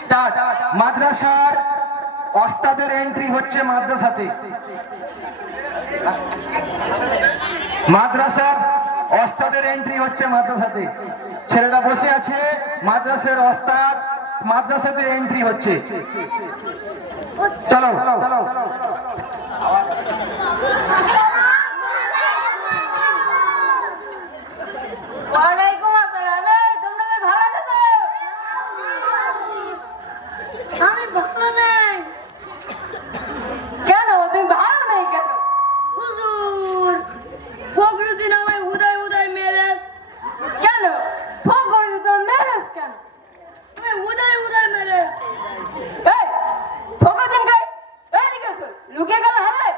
Start. মাদ্রাসার ওস্তাদের entry হচ্ছে মাদ্রাসাতে। মাদ্রাসার ওস্তাদের এন্ট্রি হচ্ছে মাদ্রাসাতে। ছেলেটা বসে আছে, মাদ্রাসার ওস্তাদ মাদ্রাসাতে এন্ট্রি হচ্ছে। চলো ওয়ালাইকুম আসসালাম। তোমরা ভালো আছো তো? আমি ভালো নেই। কেন তুমি ভালো নেই কেন? হুজুর ফখরুদ্দিন আমায় উদয় উদয় মেরেজ। কেন ফখরুদ্দিন তোমার মেরেজ কেন? তুমি উদয় উদয় মেরেজ। এই ফখরুদ্দিন কে এদিকে এসো, লুকিয়ে গেল হবে?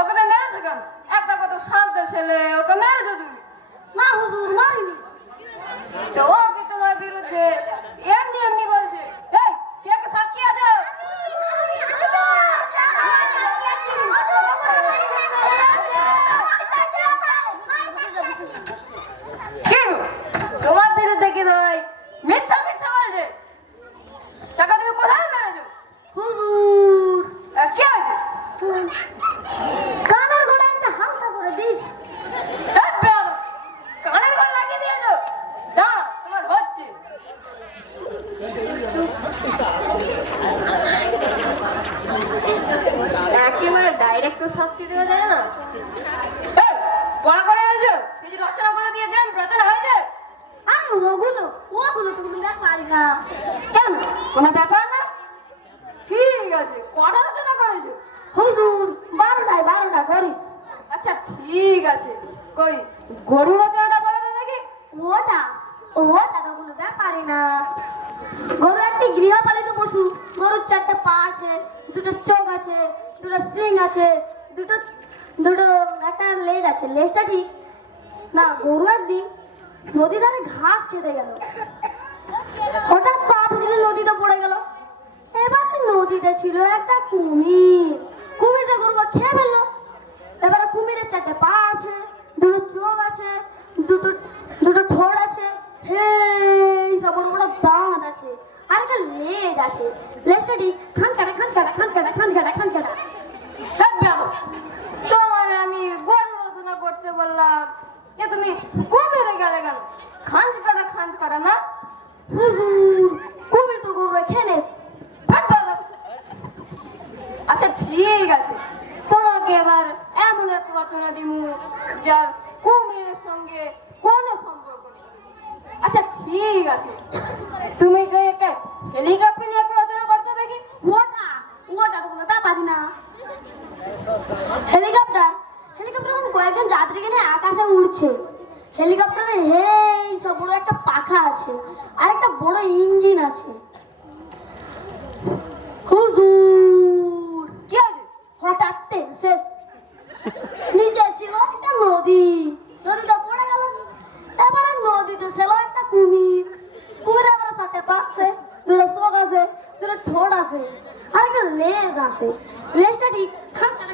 ওকে মেরেছো কেন? একটা কথা শান্ত ছেলে, ওকে মেরেছো তুমি? না হুজুর মারিনি। তো ওকে তোমার বিরুদ্ধে এমনি এমনি বলছে। এই কে কে সাক্ষী আছো? কি গো তোমার বিরুদ্ধে কি ভাই মিথ্যা মিথ্যা বলছে? টাকা তুমি কোথায় মেরেছো? হুজুর কি হয়েছে? কানের গোড়া একটা হালকা করে দিস। কানের গোড়া লাগিয়ে দিয়েছো? দাঁড়া তোমার হচ্ছে। একেবারে ডাইরেক্ট তো শাস্তি দেওয়া যায় না। পড়া করে এনেছো? কিছু রচনা করে দিয়েছিলাম, রচনা হয়েছে? আমি ওগুলো তো তুমি পারি না। কেন কোনো ব্যাপার না? ঠিক আছে, কটা রচনা করেছো? হুজুর 12টা করিস। আচ্ছা ঠিক আছে, কই গরু রচনাটা বলে তো দেখি। ওটা তো কোনো ব্যাপারই না। গরু একটি গৃহপালিত পশু। গরুর 4টে পা আছে, 2টো চোখ আছে, 2টো শিং আছে, দুটো একটা লেজ আছে। লেজটা ঠিক না। গরু একদিন নদী ধারে ঘাস খেতে গেল। হঠাৎ পা পিছলে নদীতে পড়ে গেল। এবার নদীতে ছিল একটা কুমির। কুমিরটা গরুকে খেয়ে ফেললো। এবারে কুমিরের 4টে পা আছে, 2টো চোখ আছে, দুটো ঠোঁট আছে, সব বড় বড় দাঁত আছে, আর একটা লেজ আছে। লেজটা ঠিক খান কাটা। তোমার আমি গরু রচনা করতে বললাম, যে তুমি কুমিরে গেলে কেন? খান কাটা না। হুজুর কুমির তো গরু খেয়ে নেস। আচ্ছা ঠিক আছে, তোমাকে এবার এমন একটা রচনা দিমু যার কুমিরের সঙ্গে কোনো সম্পর্ক নেই। আচ্ছা ঠিক আছে, তুমি একটা হেলিকপ্টার নিয়ে একটা রচনা করতে দেখি। ওটা তো কোনো ব্যাপারই না। হেলিকপ্টার কয়েকজন যাত্রীকে নিয়ে আকাশে উড়ছে। হেলিকপ্টারে সব বড় একটা পাখা আছে, আর একটা বড় ইঞ্জিন আছে। হুজুর কি আছে? হঠাৎ তেল শেষ। নিচে ছিল একটা নদীটা পড়ে গেল। এবারে নদীতে ছিল একটা কুমির। কুমির এবারে 4টে পা আছে, 2টো চোখ আছে, 2টো ঠোঁট আছে, আর একটা লেজ আছে। লেজটা ঠিক খান কাটা।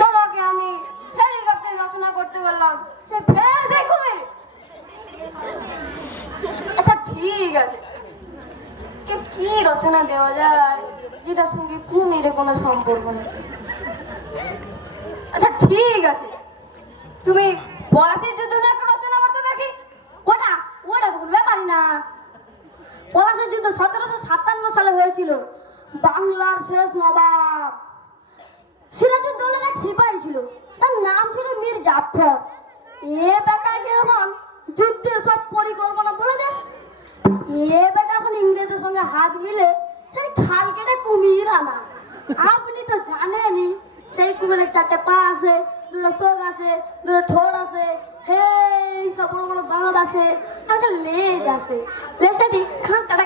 তোমাকে আমি হেলিকপ্টার রচনা করতে বললাম, সে ফের দেয় কুমির। আচ্ছা ঠিক আছে, কি রচনা দেওয়া যায় যেটার সঙ্গে কুমিরের কোনো সম্পর্ক নেই? আচ্ছা ঠিক আছে, তুমি পলাশির যুদ্ধ নিয়ে একটা রচনা করতে দেখি। ওটা তো কোনো ব্যাপারই না। পলাশির যুদ্ধ 1757 সালে হয়েছিল। বাংলার শেষ নবাব সিরাজউদ্দৌলার এক সিপাহী ছিল, তার নাম ছিল মীর জাফর। বেটাকে যখন যুদ্ধের সব পরিকল্পনা বলে দেন, বেটা এখন ইংরেজদের সঙ্গে হাত মিলে সেই খাল কেটে কুমির আনা। আপনি তো জানেনই, সেই কুমিরের 4টে পা আছে, 2টো চোখ আছে, 2টো ঠোঁট আছে, সব বড় বড় দাঁত আছে, আর একটা লেজ আছে। লেজটা ঠিক খান কাটা।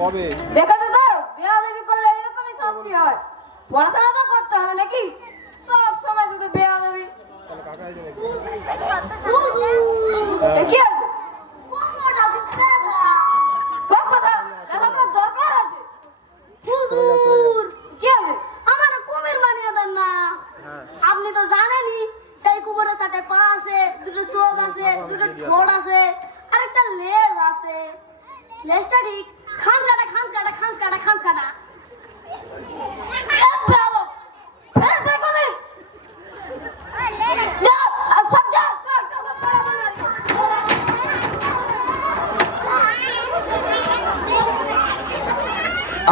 কবে দেখাতে তো বেয়াদবি করলে এরকমই শাস্তি হয়। পড়াশোনা তো করতে হবে নাকি? সব সময় শুধু বেয়াদবি। কি আছে? দুটো ঠোঁট আছে আর একটা লেজ আছে। লেজটা ঠিক খান কাটা খান কাটা খান কাটা খান কাটা। ভালো ফেরছে কবি যা আর সব যা সব কাউকে পড়াবো না।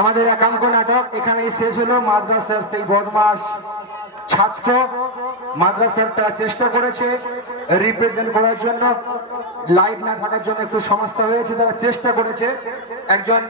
আমাদের একাঙ্ক নাটক এখানেই শেষ হলো। মাদ্রাসার সেই বদমাস ছাত্র মাদ্রাসাটা চেষ্টা করেছে রিপ্রেজেন্ট করার জন্য, লাইভ না থাকার জন্য একটু সমস্যা হয়েছে, তারা চেষ্টা করেছে। একজন